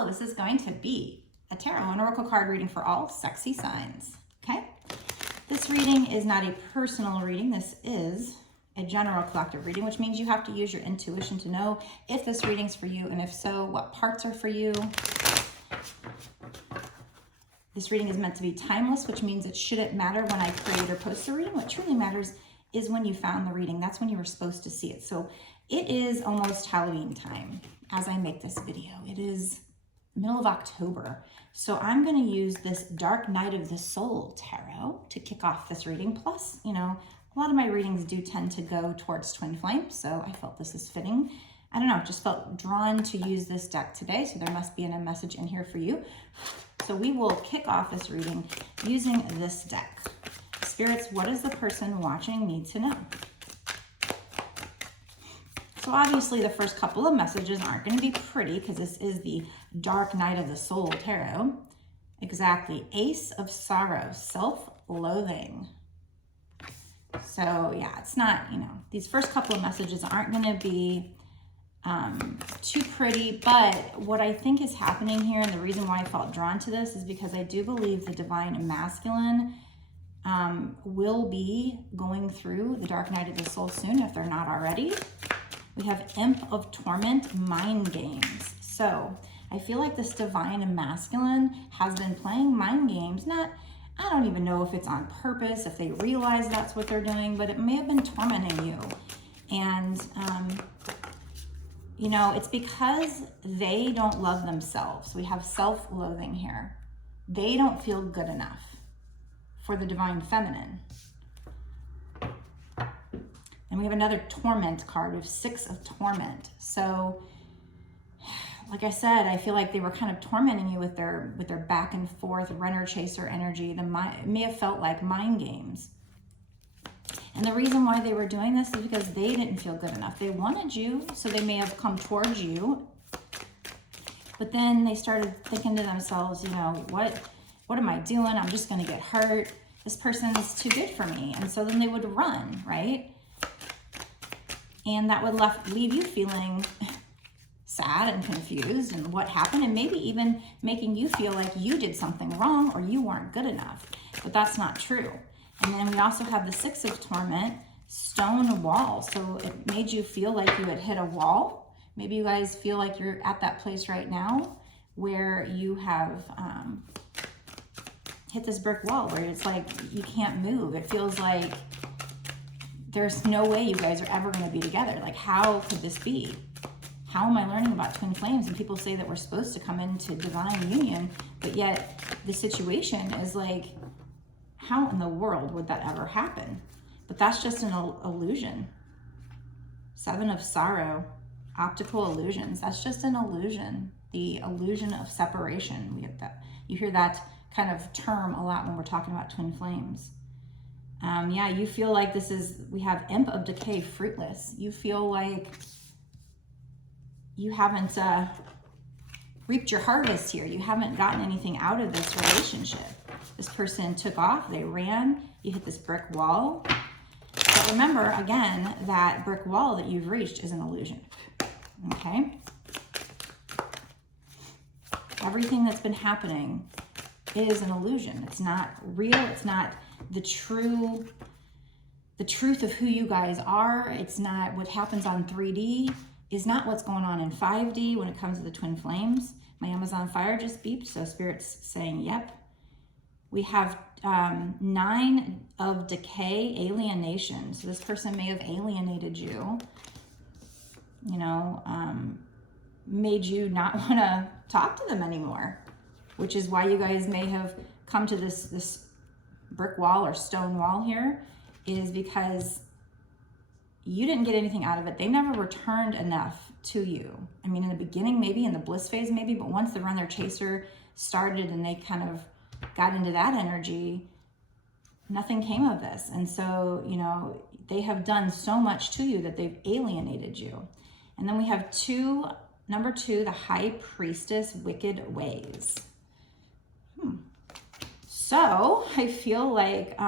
So this is going to be a tarot and oracle card reading for all sexy signs, okay? This reading is not a personal reading. This is a general collective reading, which means you have to use your intuition to know if this reading's for you, and if so, what parts are for you. This reading is meant to be timeless, which means it shouldn't matter when I create or post the reading. What truly matters is when you found the reading. That's when you were supposed to see it. So it is almost Halloween time as I make this video. It is middle of October. So I'm going to use this Dark Night of the Soul tarot to kick off this reading. Plus, you know, a lot of my readings do tend to go towards twin flame, so I felt this is fitting. I don't know, just felt drawn to use this deck today, so there must be a message in here for you. So we will kick off this reading using this deck. Spirits, what does the person watching need to know? So obviously the first couple of messages aren't going to be pretty because this is the Dark Night of the Soul tarot. Exactly. Ace of Sorrows, self-loathing. So yeah, it's not, you know, these first couple of messages aren't going to be too pretty, but what I think is happening here, and the reason why I felt drawn to this, is because I do believe the divine masculine will be going through the Dark Night of the Soul soon, if they're not already. We have Imp of Torment, mind games. So I feel like this divine masculine has been playing mind games. I don't even know if it's on purpose, if they realize that's what they're doing, but it may have been tormenting you. And, you know, it's because they don't love themselves. We have self-loathing here. They don't feel good enough for the divine feminine. And we have another torment card of Six of Torment. So, like I said, I feel like they were kind of tormenting you with their back and forth runner chaser energy. It may have felt like mind games. And the reason why they were doing this is because they didn't feel good enough. They wanted you, so they may have come towards you. But then they started thinking to themselves, you know, what am I doing? I'm just going to get hurt. This person's too good for me. And so then they would run, right? And that would leave you feeling sad and confused and what happened, and maybe even making you feel like you did something wrong or you weren't good enough. But that's not true. And then we also have the Six of Torment, stone wall. So it made you feel like you had hit a wall. Maybe you guys feel like you're at that place right now where you have hit this brick wall where it's like you can't move. It feels like there's no way you guys are ever going to be together. Like, how could this be? How am I learning about twin flames? And people say that we're supposed to come into divine union, but yet the situation is like, how in the world would that ever happen? But that's just an illusion. Seven of Sorrow, optical illusions. That's just an illusion. The illusion of separation. We have that. You hear that kind of term a lot when we're talking about twin flames. Yeah, you feel like we have Imp of Decay, fruitless. You feel like you haven't reaped your harvest here. You haven't gotten anything out of this relationship. This person took off, they ran, you hit this brick wall. But remember, again, that brick wall that you've reached is an illusion, okay? Everything that's been happening is an illusion. It's not real, it's not the truth of who you guys are. It's not what happens on 3D, is not what's going on in 5D when it comes to the twin flames. My Amazon Fire just beeped, so Spirit's saying yep. We have 9 of Decay, alienation. So this person may have alienated you, you know, made you not want to talk to them anymore, which is why you guys may have come to this brick wall or stone wall here, is because you didn't get anything out of it. They never returned enough to you. I mean, in the beginning, maybe in the bliss phase, maybe, but once the runner chaser started and they kind of got into that energy, nothing came of this. And so, you know, they have done so much to you that they've alienated you. And then we have number 2, the High Priestess, wicked ways. So I feel like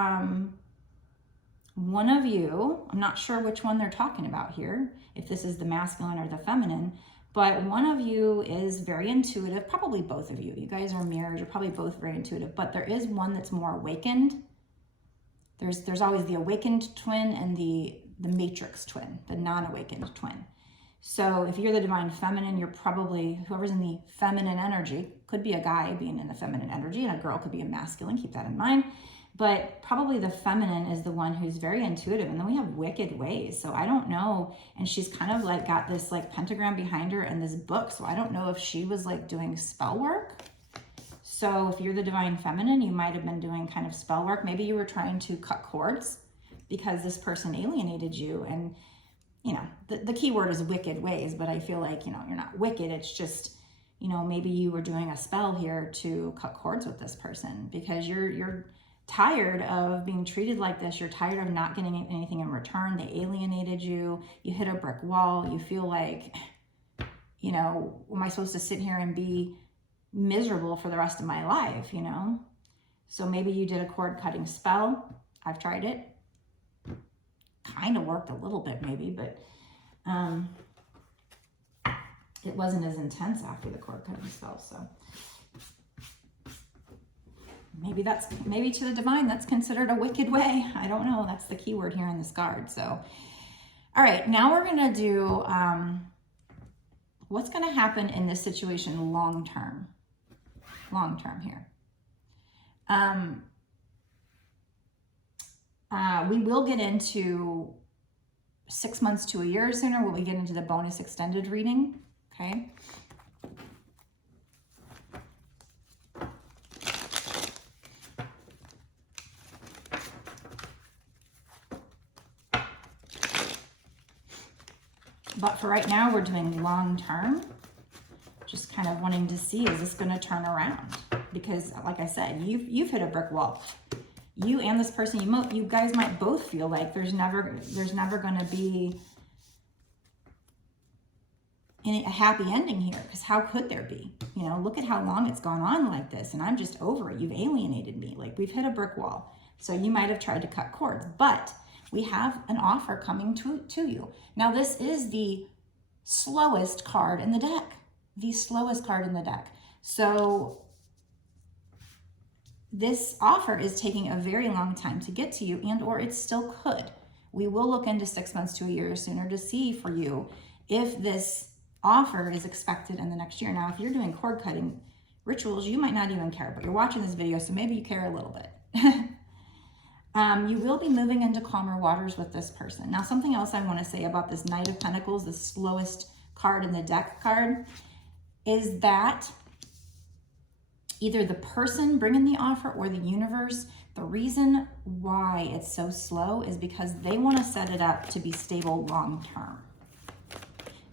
one of you, I'm not sure which one they're talking about here, if this is the masculine or the feminine, But one of you is very intuitive, probably both of you. You guys are mirrors, you're probably both very intuitive, but there is one that's more awakened. There's always the awakened twin and the matrix twin, the non-awakened twin. So if you're the divine feminine, you're probably, whoever's in the feminine energy, could be a guy being in the feminine energy, and a girl could be a masculine, keep that in mind. But probably the feminine is the one who's very intuitive. And then we have wicked ways. So I don't know. And she's kind of like got this like pentagram behind her and this book. So I don't know if she was like doing spell work. So if you're the divine feminine, you might have been doing kind of spell work. Maybe you were trying to cut cords because this person alienated you. And, you know, the key word is wicked ways. But I feel like, you know, you're not wicked. It's just, you know, maybe you were doing a spell here to cut cords with this person because you're tired of being treated like this. You're tired of not getting anything in return. They alienated you. You hit a brick wall. You feel like, you know, am I supposed to sit here and be miserable for the rest of my life, you know? So maybe you did a cord cutting spell. I've tried it. Kind of worked a little bit maybe, but it wasn't as intense after the cord cutting spell. So maybe to the divine, that's considered a wicked way. I don't know. That's the key word here in this card. So, all right, now we're going to do what's going to happen in this situation long-term here. We will get into 6 months to a year sooner when we get into the bonus extended reading. Okay. But for right now, we're doing long term. Just kind of wanting to see, is this going to turn around? Because like I said, you've hit a brick wall. You and this person, you guys might both feel like there's never going to be a happy ending here. Because how could there be? You know, look at how long it's gone on like this, and I'm just over it. You've alienated me. Like, we've hit a brick wall. So you might have tried to cut cords, but we have an offer coming to you. Now, this is the slowest card in the deck. The slowest card in the deck. So this offer is taking a very long time to get to you, and or it still could. We will look into 6 months to a year sooner to see for you if this offer is expected in the next year. Now, if you're doing cord cutting rituals, you might not even care, but you're watching this video, so maybe you care a little bit. You will be moving into calmer waters with this person. Now, something else I want to say about this Knight of Pentacles, the slowest card in the deck card, is that either the person bringing the offer or the universe, the reason why it's so slow is because they want to set it up to be stable long term.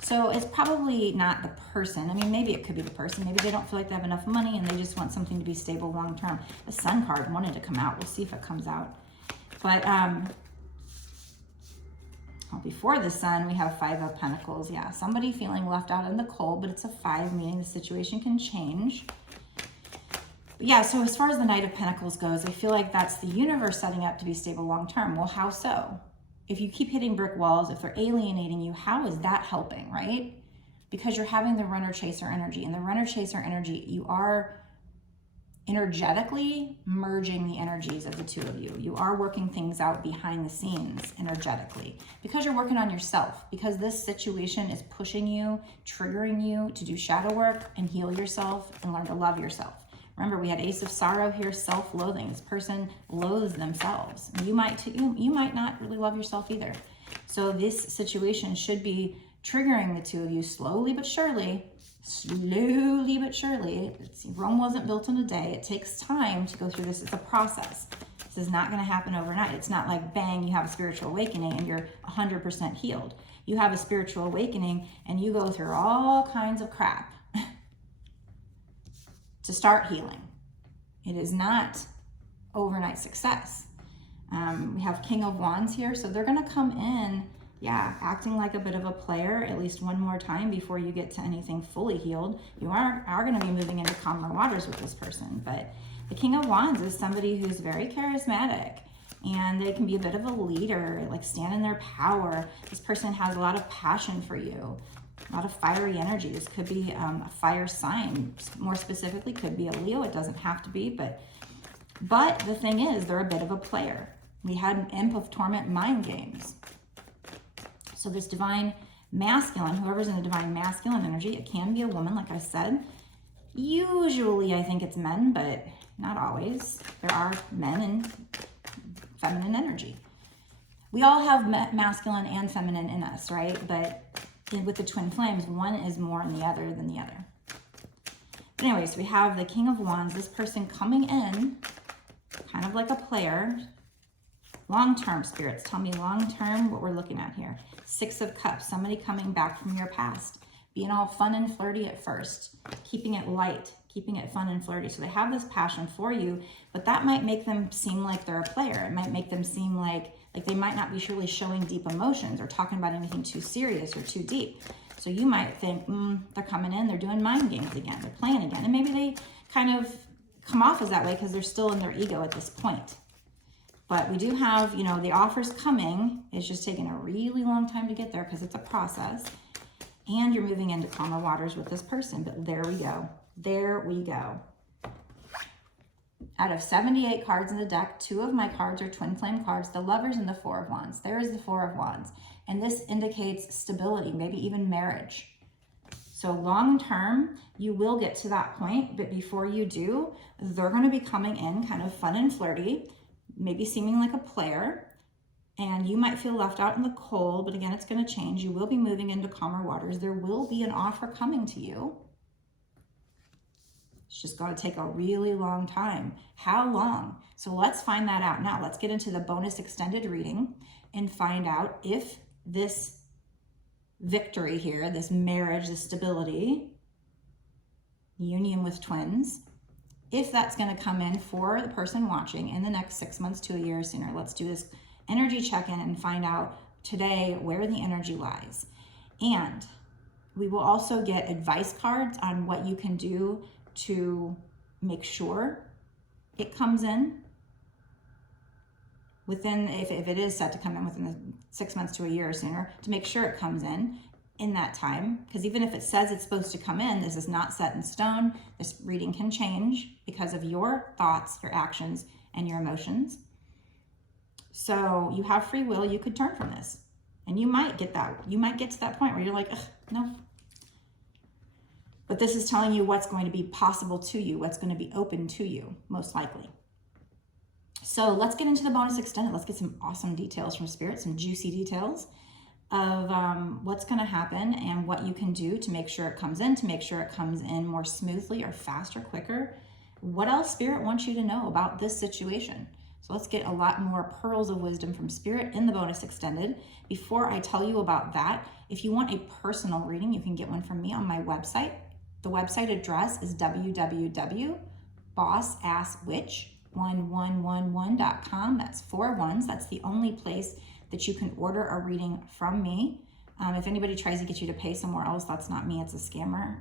So it's probably not the person. I mean, maybe it could be the person. Maybe they don't feel like they have enough money and they just want something to be stable long term. The Sun card wanted to come out. We'll see if it comes out. But before the Sun, we have Five of Pentacles. Yeah, somebody feeling left out in the cold, but it's a 5, meaning the situation can change. But yeah, so as far as the Knight of Pentacles goes, I feel like that's the universe setting up to be stable long term. Well, how so? If you keep hitting brick walls, if they're alienating you, how is that helping, right? Because you're having the runner-chaser energy. And the runner-chaser energy, you are energetically merging the energies of the two of you. You are working things out behind the scenes energetically because you're working on yourself, because this situation is pushing you, triggering you to do shadow work and heal yourself and learn to love yourself. Remember, we had Ace of Sorrow here, self-loathing. This person loathes themselves. You might not really love yourself either. So this situation should be triggering the two of you slowly but surely. Slowly but surely. Rome wasn't built in a day. It takes time to go through this. It's a process. This is not going to happen overnight. It's not like, bang, you have a spiritual awakening and you're 100% healed. You have a spiritual awakening and you go through all kinds of crap to start healing. It is not overnight success. We have King of Wands here, so they're going to come in, yeah, acting like a bit of a player at least one more time before you get to anything fully healed. You are going to be moving into calmer waters with this person, but the King of Wands is somebody who's very charismatic, and they can be a bit of a leader, like stand in their power. This person has a lot of passion for you. A lot of fiery energy. This could be a fire sign. More specifically, could be a Leo. It doesn't have to be, but the thing is, they're a bit of a player. We had an imp of torment, mind games. So this divine masculine, whoever's in a divine masculine energy, it can be a woman, like I said. Usually, I think it's men, but not always. There are men and feminine energy. We all have masculine and feminine in us, right? But with the twin flames, one is more in the other than the other. But anyways, we have the King of Wands, this person coming in, kind of like a player. Long-term, spirits, tell me long-term what we're looking at here. Six of Cups, somebody coming back from your past, being all fun and flirty at first, keeping it light, keeping it fun and flirty. So they have this passion for you, but that might make them seem like they're a player. It might make them seem like they might not be really showing deep emotions or talking about anything too serious or too deep. So you might think, they're coming in, they're doing mind games again, they're playing again. And maybe they kind of come off as that way because they're still in their ego at this point. But we do have, the offers coming. It's just taking a really long time to get there because it's a process. And you're moving into calmer waters with this person. But there we go. There we go. Out of 78 cards in the deck, 2 of my cards are twin flame cards, the Lovers and the Four of Wands. There is the Four of Wands. And this indicates stability, maybe even marriage. So long term, you will get to that point. But before you do, they're going to be coming in kind of fun and flirty, maybe seeming like a player, and you might feel left out in the cold, but again, it's going to change. You will be moving into calmer waters. There will be an offer coming to you. It's just going to take a really long time. How long? So let's find that out now. Let's get into the bonus extended reading and find out if this victory here, this marriage, this stability, union with twins, if that's going to come in for the person watching in the next 6 months to a year or sooner. Let's do this energy check-in and find out today where the energy lies. And we will also get advice cards on what you can do to make sure it comes in within, if it is set to come in within the 6 months to a year or sooner, to make sure it comes in that time. Because even if it says it's supposed to come in, this is not set in stone. This reading can change because of your thoughts, your actions, and your emotions. So you have free will. You could turn from this, and you might get to that point where you're like, ugh, no. But this is telling you what's going to be possible to you, what's going to be open to you, most likely. So let's get into the bonus extended. Let's get some awesome details from Spirit, some juicy details of what's going to happen and what you can do to make sure it comes in, to make sure it comes in more smoothly or faster, quicker. What else Spirit wants you to know about this situation? So let's get a lot more pearls of wisdom from Spirit in the bonus extended. Before I tell you about that, if you want a personal reading, you can get one from me on my website. The website address is www.bossasswitch1111.com. That's 4 ones. That's the only place that you can order a reading from me. If anybody tries to get you to pay somewhere else, that's not me, it's a scammer.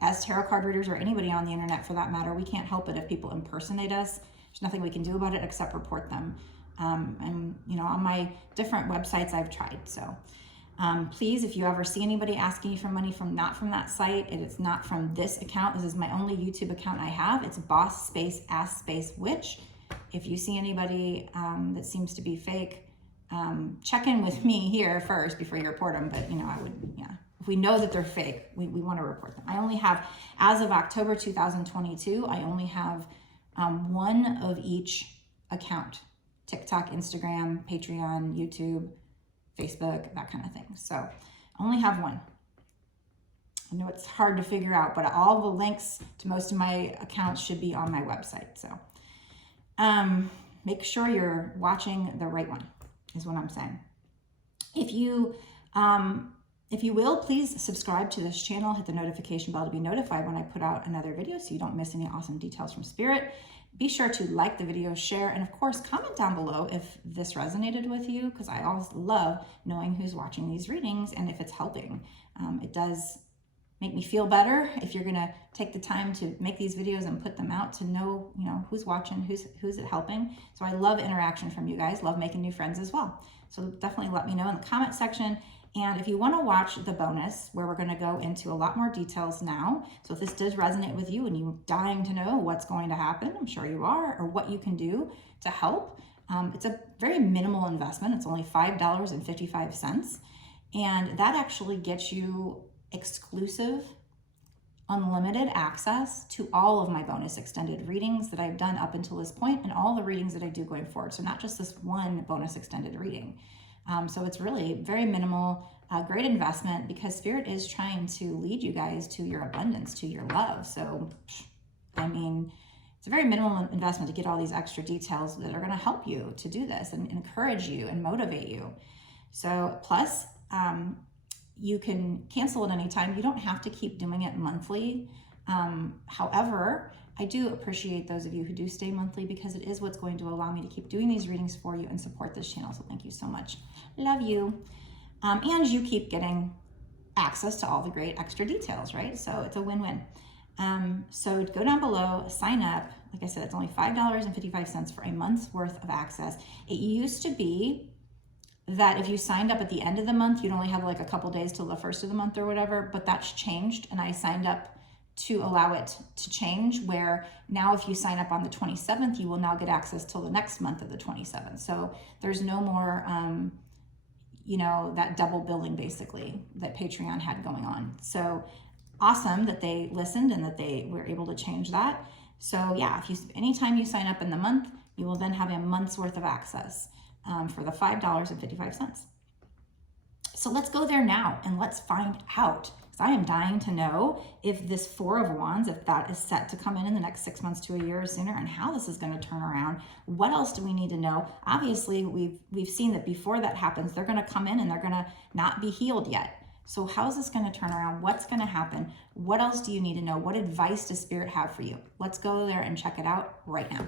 As tarot card readers or anybody on the internet for that matter, we can't help it if people impersonate us. There's nothing we can do about it except report them. And on my different websites I've tried. So please, if you ever see anybody asking you for money not from that site, and it's not from this account, this is my only YouTube account I have. It's boss_ass_witch. If you see anybody that seems to be fake, check in with me here first before you report them. But I would, if we know that they're fake, we want to report them. I only have, as of October 2022, I only have one of each account: TikTok, Instagram, Patreon, YouTube, Facebook, that kind of thing. So I only have one. I know it's hard to figure out, but all the links to most of my accounts should be on my website. So make sure you're watching the right one, is what I'm saying. If you will, please subscribe to this channel, hit the notification bell to be notified when I put out another video so you don't miss any awesome details from Spirit. Be sure to like the video, share, and of course, comment down below if this resonated with you, because I always love knowing who's watching these readings and if it's helping. It does make me feel better if you're gonna take the time to make these videos and put them out, to know, who's watching, who's it helping. So I love interaction from you guys, love making new friends as well. So definitely let me know in the comment section. And if you want to watch the bonus, where we're going to go into a lot more details now, so if this does resonate with you and you're dying to know what's going to happen, I'm sure you are, or what you can do to help, it's a very minimal investment. It's only $5.55. And that actually gets you exclusive, unlimited access to all of my bonus extended readings that I've done up until this point and all the readings that I do going forward. So not just this one bonus extended reading. So it's really very minimal, great investment, because Spirit is trying to lead you guys to your abundance, to your love. So, I mean, it's a very minimal investment to get all these extra details that are going to help you to do this and encourage you and motivate you. So plus, you can cancel at any time. You don't have to keep doing it monthly. However, I do appreciate those of you who do stay monthly, because it is what's going to allow me to keep doing these readings for you and support this channel. So thank you so much. Love you. And you keep getting access to all the great extra details, right? So it's a win-win. So go down below, sign up. Like I said, it's only $5.55 for a month's worth of access. It used to be that if you signed up at the end of the month, you'd only have like a couple days till the first of the month or whatever, but that's changed. And I signed up to allow it to change, where now if you sign up on the 27th, you will now get access till the next month of the 27th. So there's no more, you know, that double billing basically that Patreon had going on. So awesome that they listened and that they were able to change that. So yeah, if you, anytime you sign up in the month, you will then have a month's worth of access for the $5.55. So let's go there now and let's find out, because I am dying to know if this Four of Wands, if that is set to come in the next 6 months to a year or sooner, and how this is going to turn around. What else do we need to know? Obviously, we've seen that before that happens, they're going to come in and they're going to not be healed yet. So how's this going to turn around? What's going to happen? What else do you need to know? What advice does Spirit have for you? Let's go there and check it out right now.